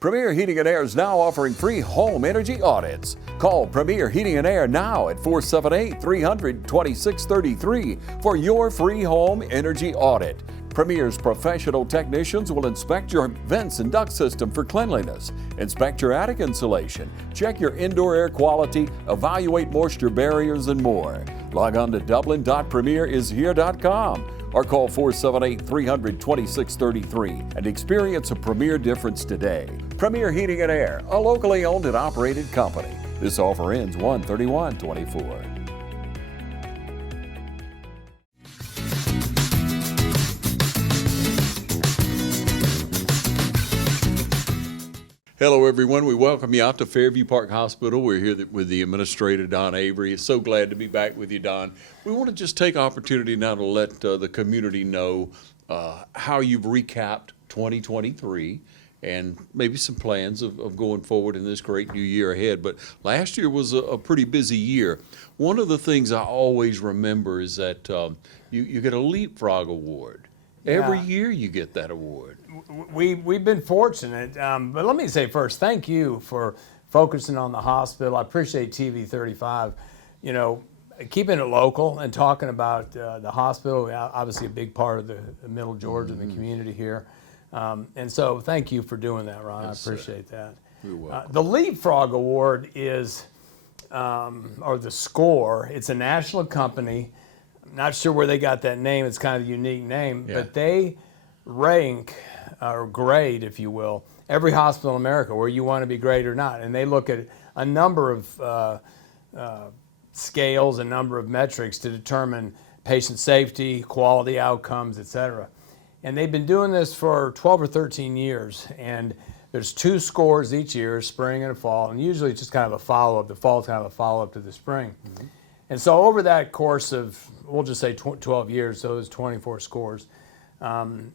Premier Heating and Air is now offering free home energy audits. Call Premier Heating and Air now at 478-300-2633 for your free home energy audit. Premier's professional technicians will inspect your vents and duct system for cleanliness, inspect your attic insulation, check your indoor air quality, evaluate moisture barriers, and more. Log on to dublin.premierishere.com or call 478-300-2633 and experience a Premier difference today. Premier Heating and Air, a locally owned and operated company. This offer ends 1/31/24. Hello, everyone. We welcome you out to Fairview Park Hospital. We're here with the administrator, Don Avery. So glad to be back with you, Don. We want to just take opportunity now to let the community know how you've recapped 2023 and maybe some plans of going forward in this great new year ahead. But last year was a pretty busy year. One of the things I always remember is that you get a Leapfrog Award. Every year you get that award. We've been fortunate, but let me say first, thank you for focusing on the hospital. I appreciate TV 35, keeping it local and talking about the hospital, obviously a big part of the Middle Georgia and the community here. And so thank you for doing that, Ron. Yes, I appreciate that. You're welcome. The Leapfrog Award is, or the SCORE, it's a national company. Not sure where they got that name. It's kind of a unique name, but they rank or grade, if you will, every hospital in America where you want to be great or not. And they look at a number of scales, a number of metrics to determine patient safety, quality outcomes, et cetera. And they've been doing this for 12 or 13 years. And there's 2 scores each year, spring and fall. And usually it's just kind of a follow-up. The fall is kind of a follow-up to the spring. Mm-hmm. And so over that course of, we'll just say 12 years, so it's 24 scores,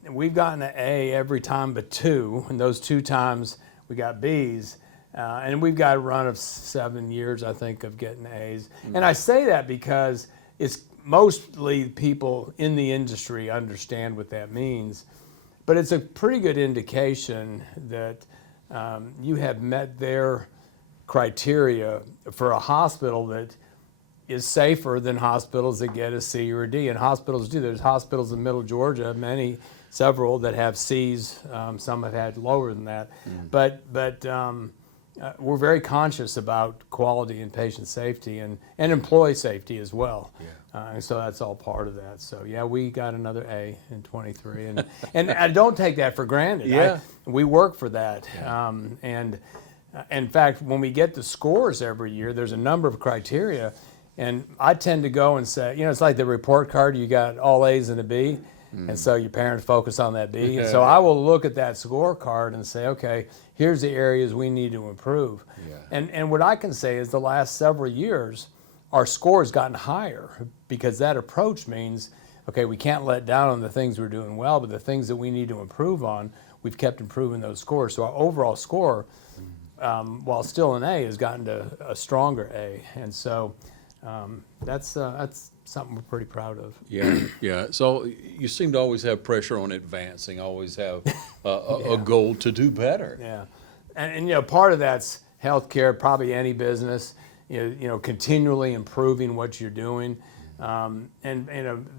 we've gotten an A every time but 2, and those 2 times we got Bs. And we've got a run of 7 years, I think, of getting A's. Mm-hmm. And I say that because it's mostly people in the industry understand what that means, but it's a pretty good indication that you have met their criteria for a hospital that is safer than hospitals that get a C or a D. And hospitals do. There's hospitals in Middle Georgia, several that have C's. Some have had lower than that. Mm. But we're very conscious about quality and patient safety and employee safety as well. Yeah. And so that's all part of that. So yeah, we got another A in 23, and I don't take that for granted. Yeah. We work for that. Yeah. And in fact, when we get the scores every year, there's a number of criteria. And I tend to go and say, it's like the report card, you got all A's and a B, and so your parents focus on that B. So I will look at that scorecard and say, okay, here's the areas we need to improve. Yeah. And what I can say is the last several years, our score has gotten higher because that approach means, okay, we can't let down on the things we're doing well, but the things that we need to improve on, we've kept improving those scores. So our overall score, while still an A, has gotten to a stronger A. And so that's something we're pretty proud of. Yeah. So you seem to always have pressure on advancing, always have a goal to do better. Yeah, and part of that's healthcare, probably any business. Continually improving what you're doing, and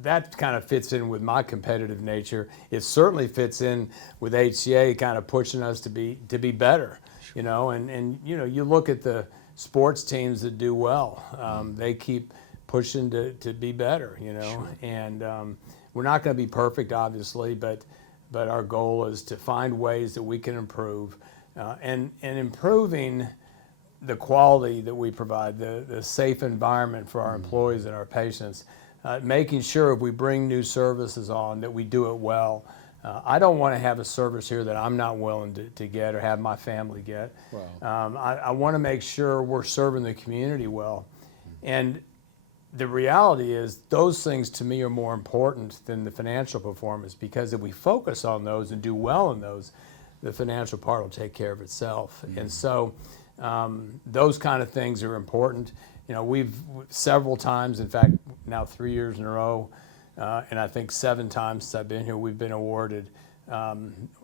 that kind of fits in with my competitive nature. It certainly fits in with HCA, kind of pushing us to be better. Sure. And you look at the sports teams that do well, they keep pushing to be better, Sure. And we're not going to be perfect, obviously, but our goal is to find ways that we can improve, and improving the quality that we provide, the safe environment for our employees and our patients, making sure if we bring new services on that we do it well. I don't want to have a service here that I'm not willing to get or have my family get. Wow. I want to make sure we're serving the community well. And the reality is those things to me are more important than the financial performance, because if we focus on those and do well in those, the financial part will take care of itself. Mm-hmm. And so those kind of things are important. We've several times, in fact, now 3 years in a row, and I think 7 times since I've been here, we've been awarded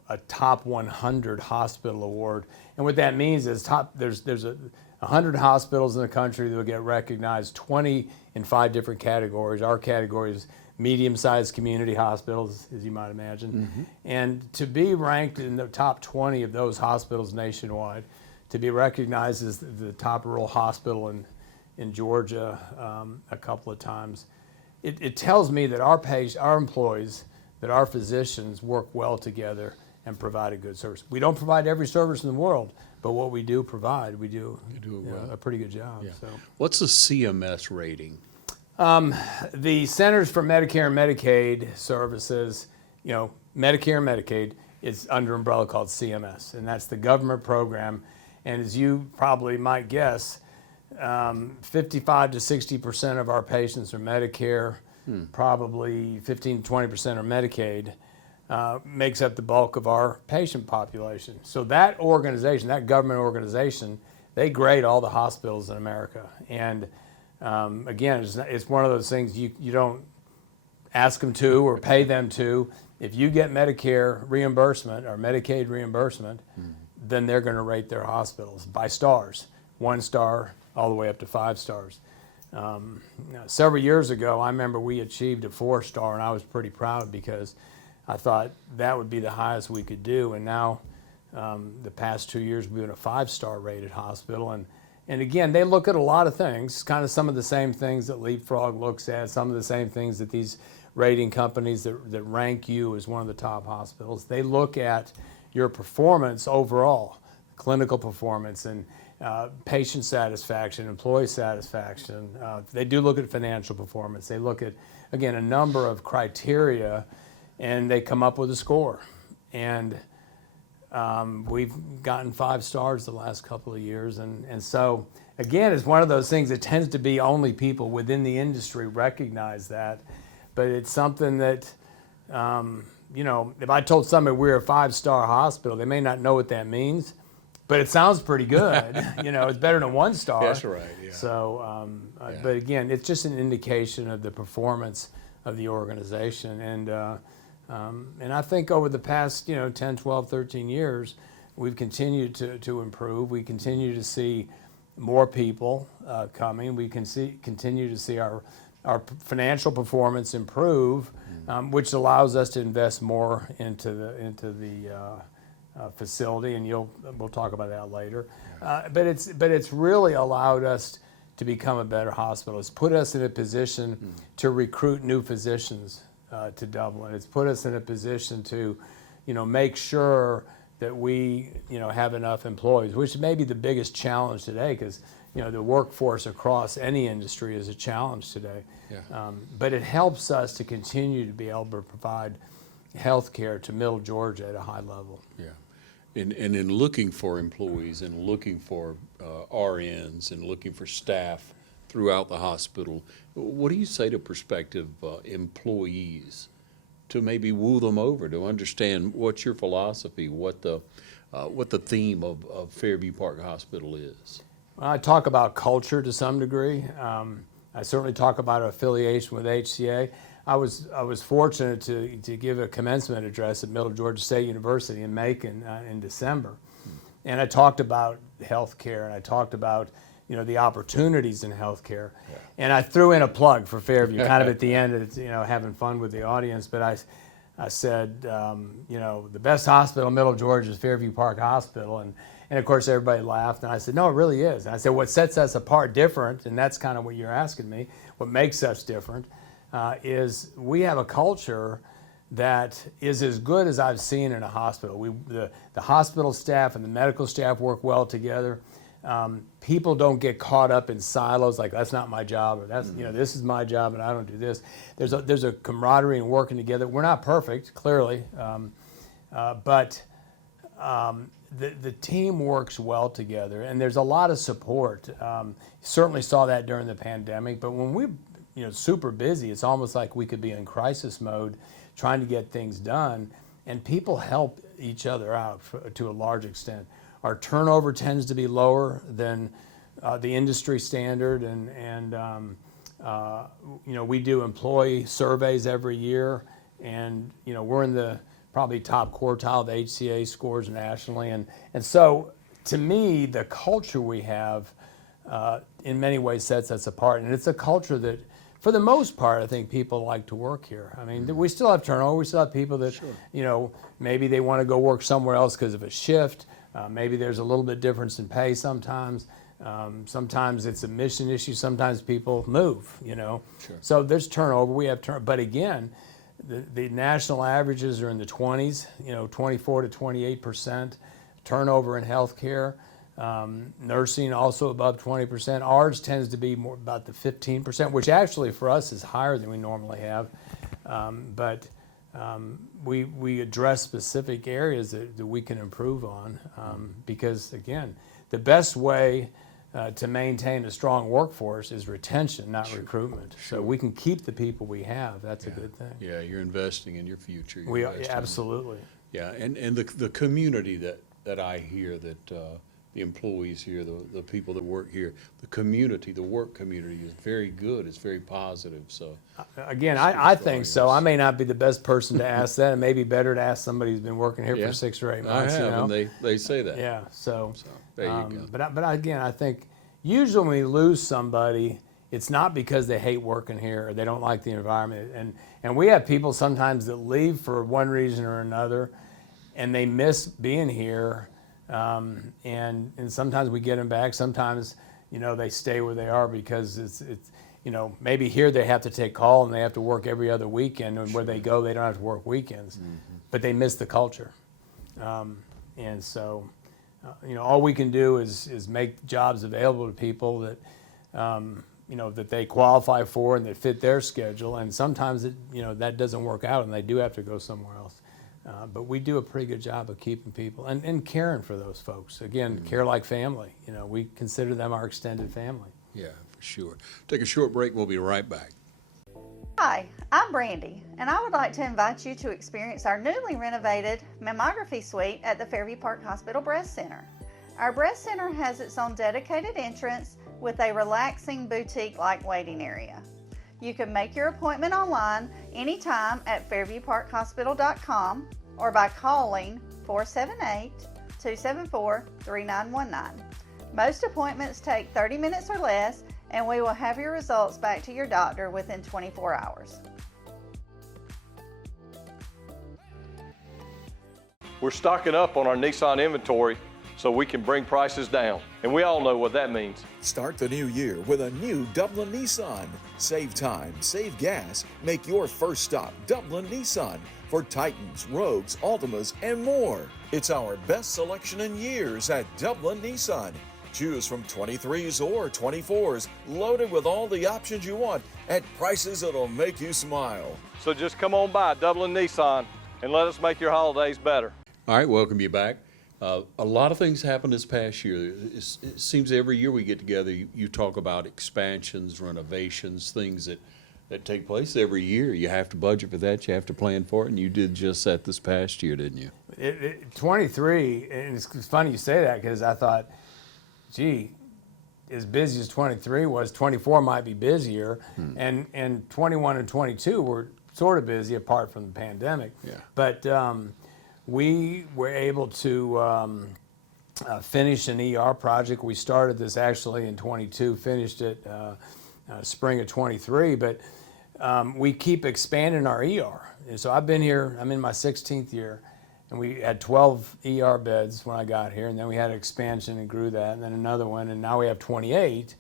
a top 100 hospital award. And what that means is there's 100 hospitals in the country that will get recognized, 20 in 5 different categories. Our category is medium-sized community hospitals, as you might imagine. And to be ranked in the top 20 of those hospitals nationwide, to be recognized as the top rural hospital in Georgia a couple of times, it tells me that our employees, that our physicians work well together and provide a good service. We don't provide every service in the world, but what we do provide, we do a pretty good job. Yeah. So. What's the CMS rating? The Centers for Medicare and Medicaid Services, Medicare and Medicaid is under umbrella called CMS, and that's the government program. And as you probably might guess, 55 to 60% of our patients are Medicare, probably 15 to 20% are Medicaid, makes up the bulk of our patient population. So that organization, that government organization, they grade all the hospitals in America. And again, it's one of those things you don't ask them to or pay them to. If you get Medicare reimbursement or Medicaid reimbursement, then they're going to rate their hospitals by stars, 1 star all the way up to 5 stars. Several years ago, I remember we achieved a 4-star, and I was pretty proud because I thought that would be the highest we could do. And now, the past 2 years, we've been a 5-star rated hospital. And again, they look at a lot of things, kind of some of the same things that Leapfrog looks at, some of the same things that these rating companies that rank you as one of the top hospitals. They look at your performance overall, clinical performance, and patient satisfaction, employee satisfaction. They do look at financial performance. They look at, again, a number of criteria, and they come up with a score. And we've gotten 5 stars the last couple of years. And so, again, it's one of those things that tends to be only people within the industry recognize that. But it's something that, if I told somebody we're a 5-star hospital, they may not know what that means. But it sounds pretty good. It's better than 1 star. That's right, yeah. So, but again, it's just an indication of the performance of the organization. And I think over the past, 10, 12, 13 years, we've continued to improve. We continue to see more people coming. We can continue to see our financial performance improve, which allows us to invest more into the facility, and we'll talk about that later. But it's really allowed us to become a better hospital. It's put us in a position to recruit new physicians to Dublin. It's put us in a position to, make sure that we, have enough employees, which may be the biggest challenge today, because the workforce across any industry is a challenge today. Yeah. But it helps us to continue to be able to provide health care to Middle Georgia at a high level. Yeah. And in looking for employees and looking for RNs and looking for staff throughout the hospital, what do you say to prospective employees to maybe woo them over, to understand what's your philosophy, what the theme of Fairview Park Hospital is? Well, I talk about culture to some degree. I certainly talk about affiliation with HCA. I was fortunate to give a commencement address at Middle Georgia State University in Macon in December, and I talked about healthcare, and I talked about the opportunities in healthcare, and I threw in a plug for Fairview, kind of at the end, having fun with the audience. But I said, the best hospital in Middle Georgia is Fairview Park Hospital, and of course everybody laughed, and I said, no, it really is. And I said, what sets us apart different, and that's kind of what you're asking me, what makes us different, is we have a culture that is as good as I've seen in a hospital. The hospital staff and the medical staff work well together. People don't get caught up in silos, like that's not my job, or that's this is my job and I don't do this. There's a camaraderie and working together. We're not perfect, clearly, but the team works well together, and there's a lot of support. Certainly saw that during the pandemic, but when we super busy, it's almost like we could be in crisis mode trying to get things done, and people help each other out to a large extent. Our turnover tends to be lower than the industry standard, and we do employee surveys every year, and we're in the probably top quartile of HCA scores nationally. And so to me, the culture we have in many ways sets us apart. And it's a culture that, for the most part, I think people like to work here. I mean, we still have turnover. We still have people that, you know, maybe they want to go work somewhere else because of a shift. Maybe there's a little bit difference in pay sometimes. Sometimes it's a mission issue. Sometimes people move, you know. So there's turnover. We have turnover. But again, the national averages are in the 20s, you know, 24 to 28% turnover in healthcare. Nursing also above 20%. Ours tends to be more about the 15%, which actually for us is higher than we normally have. But we address specific areas that we can improve on because, again, the best way to maintain a strong workforce is retention, not recruitment. So we can keep the people we have. That's a good thing. Yeah, you're investing in your future. We are, absolutely. Yeah, and the community that I hear, that the employees here, the people that work here, the community, the work community is very good. It's very positive. So again, I think so. I may not be the best person to ask that. It may be better to ask somebody who's been working here for 6 or 8 months. I have, you know? and they say that. Yeah. So there you go. But again, I think usually when we lose somebody, it's not because they hate working here or they don't like the environment. And we have people sometimes that leave for one reason or another, and they miss being here. And sometimes we get them back. Sometimes, you know, they stay where they are because it's you know, maybe here they have to take call and they have to work every other weekend, and where they go they don't have to work weekends, but they miss the culture. And so, you know, all we can do is make jobs available to people that, you know, that they qualify for and that fit their schedule. And sometimes you know, that doesn't work out and they do have to go somewhere else. But we do a pretty good job of keeping people and caring for those folks. Again, care like family. You know, we consider them our extended family. Yeah, for sure. Take a short break. We'll be right back. Hi, I'm Brandy, and I would like to invite you to experience our newly renovated mammography suite at the Fairview Park Hospital Breast Center. Our breast center has its own dedicated entrance with a relaxing boutique-like waiting area. You can make your appointment online anytime at fairviewparkhospital.com or by calling 478-274-3919. Most appointments take 30 minutes or less, and we will have your results back to your doctor within 24 hours. We're stocking up on our Nissan inventory so we can bring prices down. And we all know what that means. Start the new year with a new Dublin Nissan. Save time, save gas, make your first stop Dublin Nissan for Titans, Rogues, Altimas, and more. It's our best selection in years at Dublin Nissan. Choose from 23s or 24s, loaded with all the options you want at prices that'll make you smile. So just come on by Dublin Nissan and let us make your holidays better. All right, welcome you back. A lot of things happened this past year. It seems every year we get together, you talk about expansions, renovations, things that take place every year. You have to budget for that. You have to plan for it, and you did just that this past year, didn't you? 23, and it's funny you say that because I thought, gee, as busy as 23 was, 24 might be busier, and 21 and 22 were sort of busy apart from the pandemic. Yeah. But we were able to finish an ER project. We started this actually in 22, finished it spring of 23, but we keep expanding our ER. And so I've been here, I'm in my 16th year, and we had 12 ER beds when I got here, and then we had an expansion and grew that, and then another one, and now we have 28.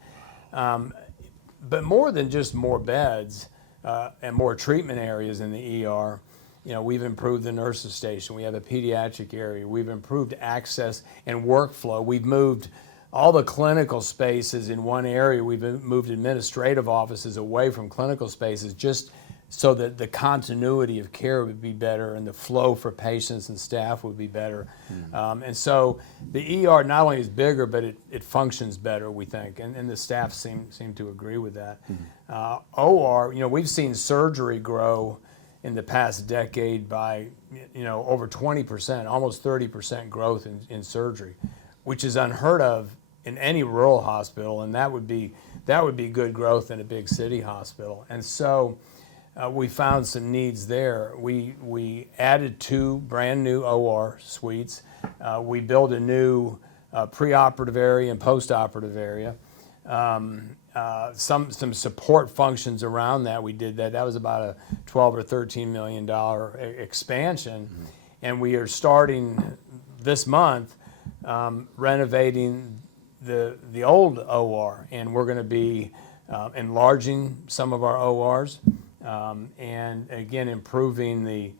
But more than just more beds and more treatment areas in the ER, you know, we've improved the nurses station. We have a pediatric area. We've improved access and workflow. We've moved all the clinical spaces in one area. We've moved administrative offices away from clinical spaces just so that the continuity of care would be better and the flow for patients and staff would be better. And so the ER not only is bigger, but it functions better, we think, and the staff seem to agree with that. OR, you know, we've seen surgery grow in the past decade by, you know, over 20%, almost 30% growth in surgery, which is unheard of in any rural hospital, and that would be good growth in a big city hospital. And so we found some needs there. We added 2 brand new OR suites. We built a new preoperative area and postoperative area. Some support functions around that. We did that. That was about a $12 or $13 million expansion, and we are starting this month renovating the old OR, and we're going to be enlarging some of our ORs, and again improving the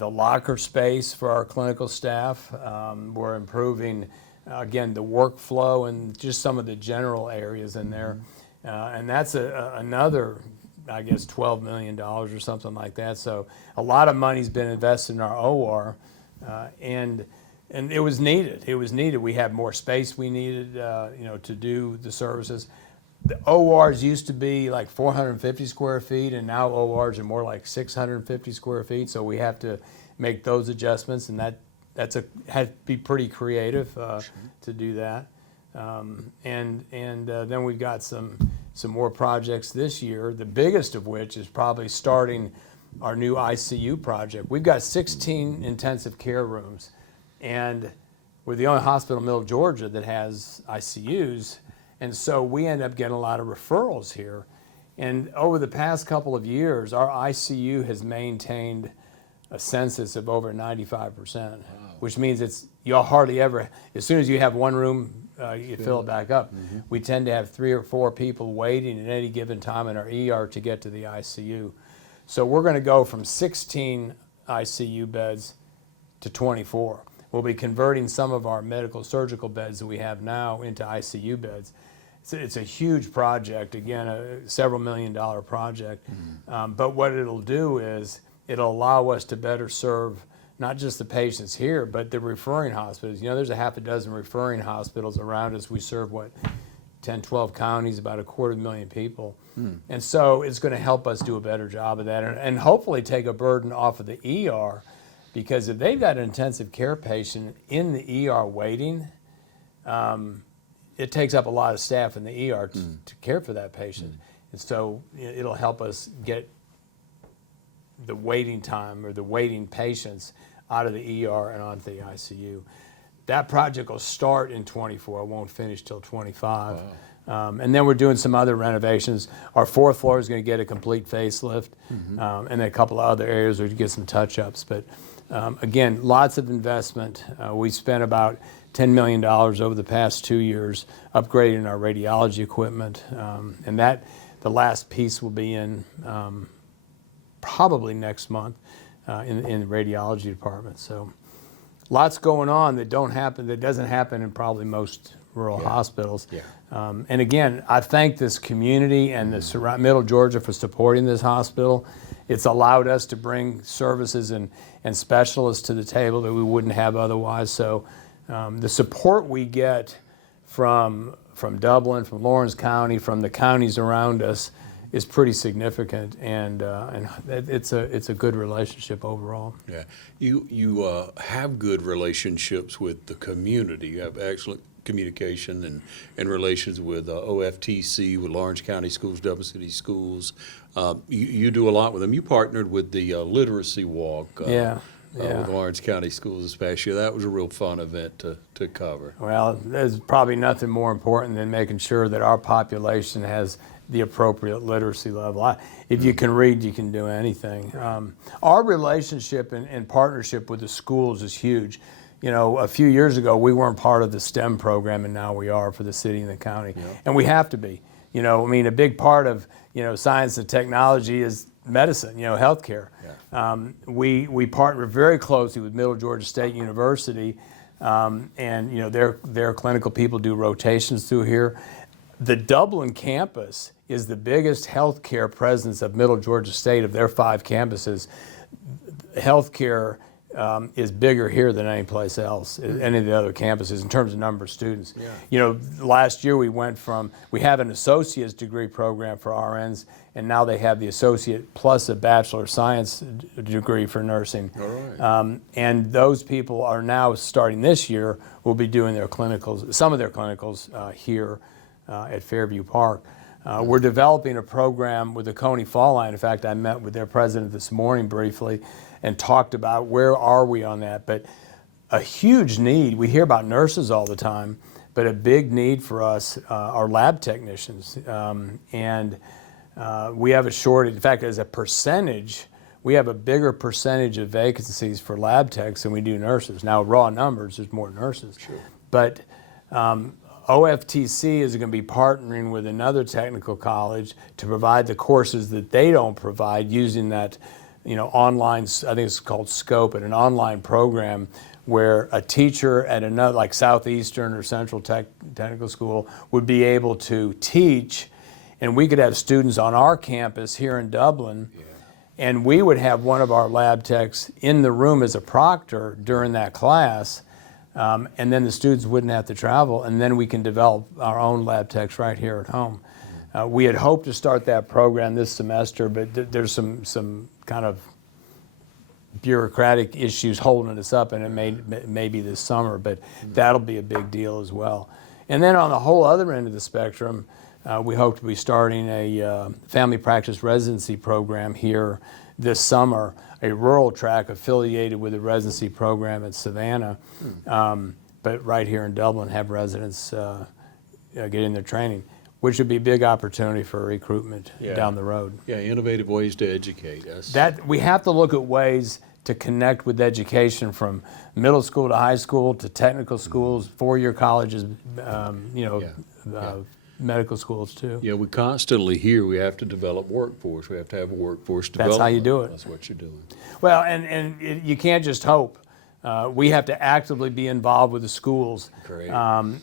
locker space for our clinical staff. We're improving again the workflow and just some of the general areas in there, and that's another, I guess, $12 million or something like that. So a lot of money's been invested in our OR, and it was needed. It was needed. We had more space we needed, to do the services. The ORs used to be like 450 square feet, and now ORs are more like 650 square feet. So we have to make those adjustments, and had to be pretty creative to do that. Then we've got some more projects this year. The biggest of which is probably starting our new ICU project. We've got 16 intensive care rooms, and we're the only hospital in Middle Georgia that has ICUs, and so we end up getting a lot of referrals here. And over the past couple of years, our ICU has maintained a census of over 95%, which means you'll hardly ever, as soon as you have one room, you fill it back up. We tend to have 3 or 4 people waiting at any given time in our ER to get to the ICU. So we're going to go from 16 ICU beds to 24. We'll be converting some of our medical surgical beds that we have now into ICU beds. It's a huge project, again, a several $million project. But what it'll do is it'll allow us to better serve not just the patients here, but the referring hospitals. There's a half a dozen referring hospitals around us. We serve, 10, 12 counties, about 250,000 people. And so it's going to help us do a better job of that, and hopefully take a burden off of the ER, because if they've got an intensive care patient in the ER waiting, it takes up a lot of staff in the ER to care for that patient. And so it'll help us get the waiting time or the waiting patients out of the ER and onto the ICU. That project will start in 24. It won't finish till 25. And then we're doing some other renovations. Our 4th floor is going to get a complete facelift, and then a couple of other areas where you get some touch-ups. But again, lots of investment. We spent about $10 million over the past 2 years upgrading our radiology equipment, and the last piece will be in probably next month in the radiology department. So lots going on that doesn't happen in probably most rural hospitals. And again, I thank this community and the Middle Georgia for supporting this hospital. It's allowed us to bring services and specialists to the table that we wouldn't have otherwise. So the support we get from Dublin, from Lawrence County, from the counties around us is pretty significant, and it's a good relationship overall. Yeah, you have good relationships with the community. You have excellent communication and relations with OFTC, with Lawrence County Schools, Dublin City Schools. You do a lot with them. You partnered with the literacy walk. With Lawrence County Schools this past year. That was a real fun event to cover. Well, there's probably nothing more important than making sure that our population has the appropriate literacy level. If you can read, you can do anything. Our relationship and partnership with the schools is huge. A few years ago, we weren't part of the STEM program, and now we are for the city and the county. And we have to be. A big part of, science and technology is medicine, healthcare. We partner very closely with Middle Georgia State University, and their clinical people do rotations through here. The Dublin campus is the biggest healthcare presence of Middle Georgia State. Of their 5 campuses, healthcare is bigger here than any place else, any of the other campuses in terms of number of students. Last year we have an associate's degree program for RNs, and now they have the associate plus a bachelor of science degree for nursing. All right. And those people are now, starting this year, will be doing some of their clinicals here at Fairview Park. We're developing a program with the Coney Fall Line. In fact, I met with their president this morning briefly and talked about where are we on that. But a huge need, we hear about nurses all the time, but a big need for us are lab technicians. We have a shortage. In fact, as a percentage, we have a bigger percentage of vacancies for lab techs than we do nurses. Now, raw numbers, there's more nurses. Sure. But OFTC is going to be partnering with another technical college to provide the courses that they don't provide using that, online, I think it's called SCOPE, an online program where a teacher at another, like Southeastern or Central Technical School, would be able to teach, and we could have students on our campus here in Dublin, and we would have one of our lab techs in the room as a proctor during that class, and then the students wouldn't have to travel, and then we can develop our own lab techs right here at home. We had hoped to start that program this semester, but there's some kind of bureaucratic issues holding us up, and it may be this summer, but that'll be a big deal as well. And then on the whole other end of the spectrum, we hope to be starting a family practice residency program here this summer, a rural track affiliated with the residency program at Savannah, but right here in Dublin have residents get in their training, which would be a big opportunity for recruitment down the road. Yeah, innovative ways to educate. That we have to look at ways to connect with education from middle school to high school to technical schools, four-year colleges, medical schools too. Yeah, we constantly hear we have to develop workforce. We have to have a workforce development. That's how you do it. That's what you're doing. Well, you can't just hope. We have to actively be involved with the schools. Correct.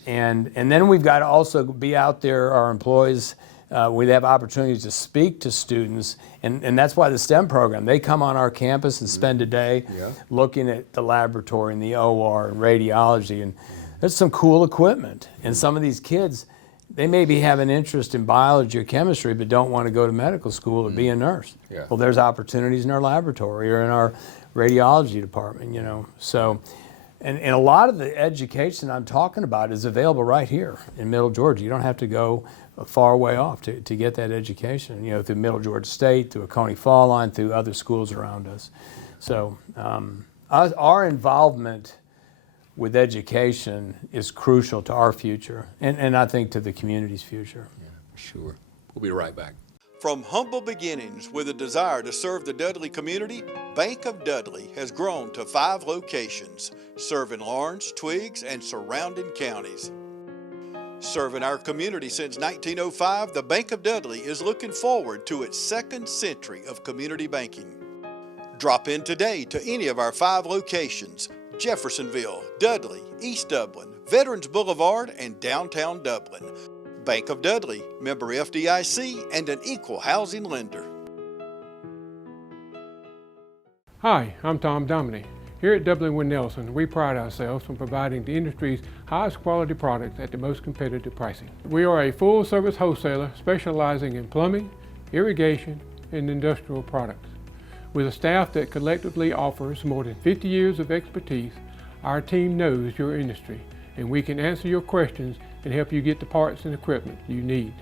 And then we've got to also be out there, our employees, we have opportunities to speak to students, and that's why the STEM program, they come on our campus and spend a day looking at the laboratory and the OR and radiology, and there's some cool equipment. And some of these kids, they maybe have an interest in biology or chemistry but don't want to go to medical school or be a nurse. Yeah. Well, there's opportunities in our laboratory or in our radiology department, So, and a lot of the education I'm talking about is available right here in Middle Georgia. You don't have to go a far way off to get that education, through Middle Georgia State, through a Coney Fall Line, through other schools around us. So our involvement with education is crucial to our future and I think to the community's future. Yeah, sure. We'll be right back. From humble beginnings with a desire to serve the Dudley community, Bank of Dudley has grown to 5 locations, serving Lawrence, Twiggs, and surrounding counties. Serving our community since 1905, the Bank of Dudley is looking forward to its 2nd century of community banking. Drop in today to any of our 5 locations: Jeffersonville, Dudley, East Dublin, Veterans Boulevard, and downtown Dublin. Bank of Dudley, member FDIC, and an equal housing lender. Hi, I'm Tom Dominy. Here at Dublin Wood Nelson, we pride ourselves on providing the industry's highest quality products at the most competitive pricing. We are a full-service wholesaler specializing in plumbing, irrigation, and industrial products. With a staff that collectively offers more than 50 years of expertise, our team knows your industry, and we can answer your questions and help you get the parts and equipment you need.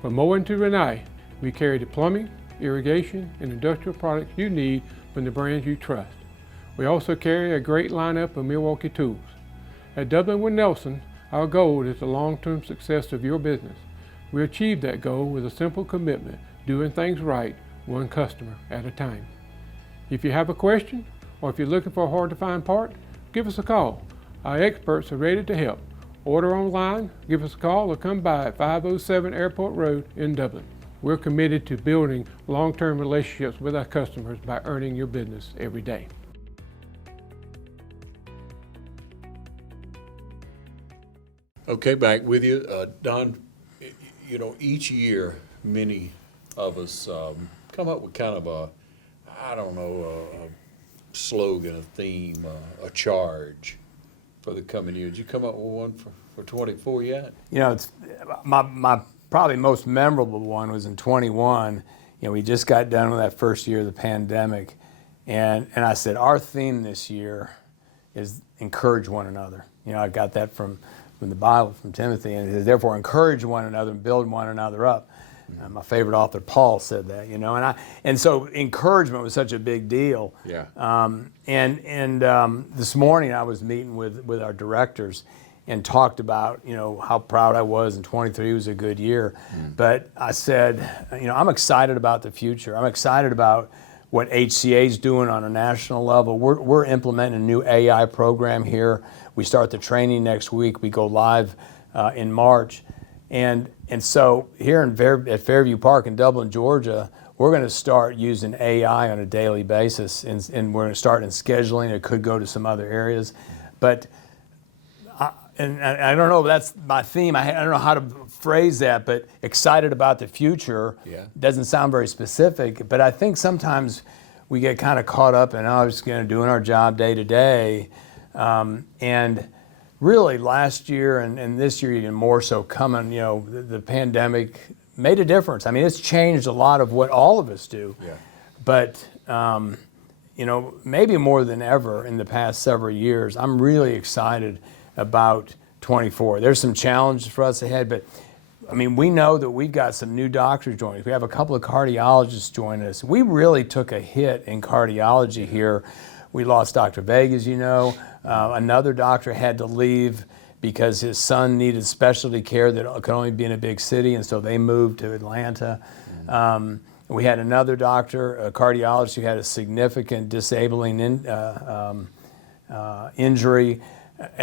From Moen to Renee, we carry the plumbing, irrigation, and industrial products you need from the brands you trust. We also carry a great lineup of Milwaukee tools. At Dublin Wood Nelson, our goal is the long-term success of your business. We achieve that goal with a simple commitment, doing things right, one customer at a time. If you have a question, or if you're looking for a hard-to-find part, give us a call. Our experts are ready to help. Order online, give us a call, or come by at 507 Airport Road in Dublin. We're committed to building long-term relationships with our customers by earning your business every day. Okay, back with you. Don, each year many of us come up with kind of a slogan, a theme, a charge for the coming year. Did you come up with one for 24 yet? It's my probably most memorable one was in 21. We just got done with that first year of the pandemic, and I said our theme this year is encourage one another. I got that from the Bible, from Timothy, and it says, therefore encourage one another and build one another up. My favorite author, Paul, said that, you know, and so encouragement was such a big deal. Yeah. This morning I was meeting with our directors and talked about, you know, how proud I was, and 23 was a good year. But I said, you know, I'm excited about the future. I'm excited about what HCA is doing on a national level. We're implementing a new AI program here. We start the training next week. We go live in March. And so here at Fairview Park in Dublin, Georgia, we're going to start using AI on a daily basis, and we're going to start in scheduling. It could go to some other areas. But I don't know if that's my theme. I don't know how to phrase that, but excited about the future doesn't sound very specific. But I think sometimes we get kind of caught up in, oh, just doing our job day to day. And really last year and this year even more so coming, you know, the pandemic made a difference. I mean, it's changed a lot of what all of us do. Yeah. But, you know, maybe more than ever in the past several years, I'm really excited about 24. There's some challenges for us ahead, but I mean, we know that we've got some new doctors joining us. We have a couple of cardiologists joining us. We really took a hit in cardiology here. We lost Dr. Vega, as you know. Another doctor had to leave because his son needed specialty care that could only be in a big city, and so they moved to Atlanta. We had another doctor, a cardiologist, who had a significant disabling injury.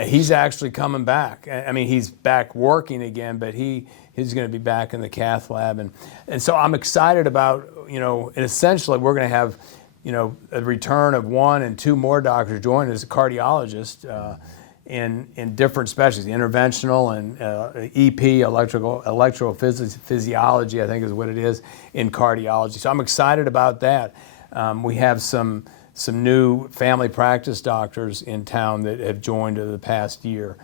He's actually coming back. I mean, he's back working again, but he's going to be back in the cath lab. And so I'm excited about, you know, and essentially we're going to have, you know, a return of 1 and 2 more doctors join as a cardiologist in different specialties, interventional and EP, electrophysiology, I think is what it is, in cardiology. So I'm excited about that. We have some new family practice doctors in town that have joined over the past year.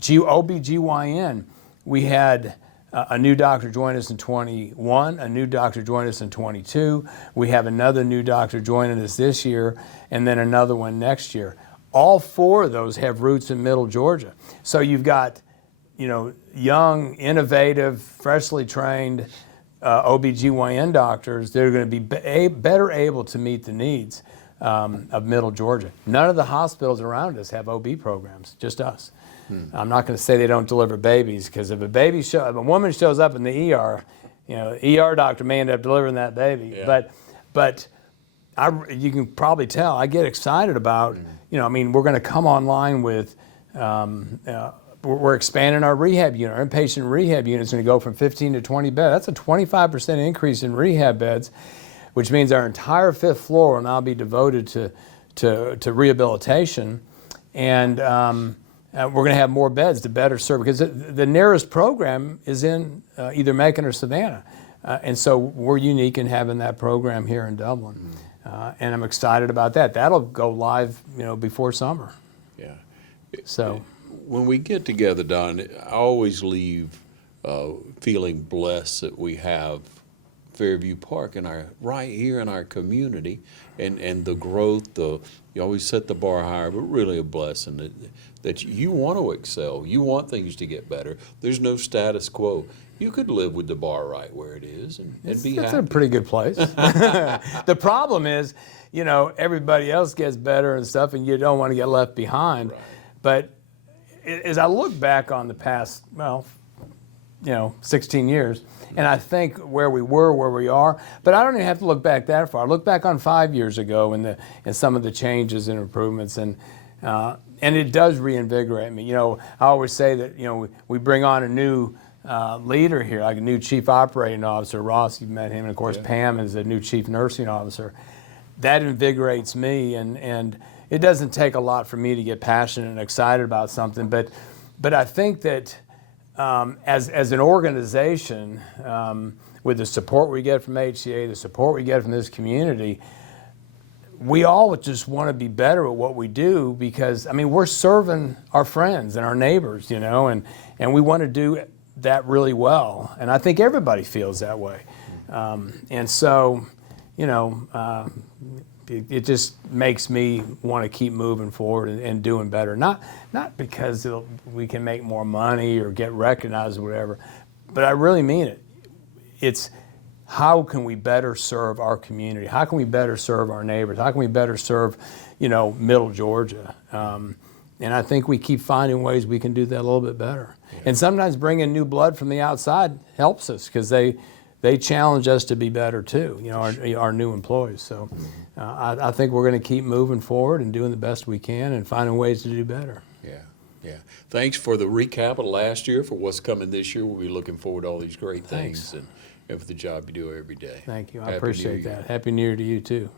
OBGYN, we had a new doctor join us in 21, a new doctor join us in 22. We have another new doctor joining us this year, and then another one next year. All 4 of those have roots in Middle Georgia. So you've got, you know, young, innovative, freshly trained OBGYN doctors that are going to be better able to meet the needs of Middle Georgia. None of the hospitals around us have OB programs, just us. I'm not going to say they don't deliver babies, because if if a woman shows up in the ER, you know, ER doctor may end up delivering that baby. Yeah. But you can probably tell I get excited about, you know, I mean, we're going to come online with, we're expanding our rehab unit. Our inpatient rehab unit is going to go from 15 to 20 beds. That's a 25% increase in rehab beds, which means our entire 5th floor will now be devoted to rehabilitation. And we're going to have more beds to better serve, because the nearest program is in either Macon or Savannah. And so we're unique in having that program here in Dublin. And I'm excited about that. That'll go live, you know, before summer. Yeah. So when we get together, Don, I always leave feeling blessed that we have Fairview Park right here in our community, and the growth. You always set the bar higher, but really a blessing that you want to excel. You want things to get better. There's no status quo. You could live with the bar right where it is and be happy. It's a pretty good place. The problem is, you know, everybody else gets better and stuff, and you don't want to get left behind. Right. But as I look back on the past, well, you know, 16 years, and I think where we were, where we are, but I don't even have to look back that far. I look back on 5 years ago and some of the changes and improvements, and it does reinvigorate me. You know, I always say that, you know, we bring on a new leader here, like a new chief operating officer. Ross, you've met him, and of course Pam is a new chief nursing officer. That invigorates me, and it doesn't take a lot for me to get passionate and excited about something, but I think that as an organization, with the support we get from HCA, the support we get from this community, we all just want to be better at what we do, because, I mean, we're serving our friends and our neighbors, you know, and we want to do that really well. And I think everybody feels that way. And so, you know, it just makes me want to keep moving forward and doing better. Not because we can make more money or get recognized or whatever, but I really mean it. it's how can we better serve our community? How can we better serve our neighbors? How can we better serve, Middle Georgia? And I think we keep finding ways we can do that a little bit better. Yeah. And sometimes bringing new blood from the outside helps us because they challenge us to be better too, our new employees. So I think we're going to keep moving forward and doing the best we can and finding ways to do better. Yeah. Thanks for the recap of last year, for what's coming this year. We'll be looking forward to all these great things and for the job you do every day. Thank you. I Happy appreciate New Year. that. Happy New Year to you too.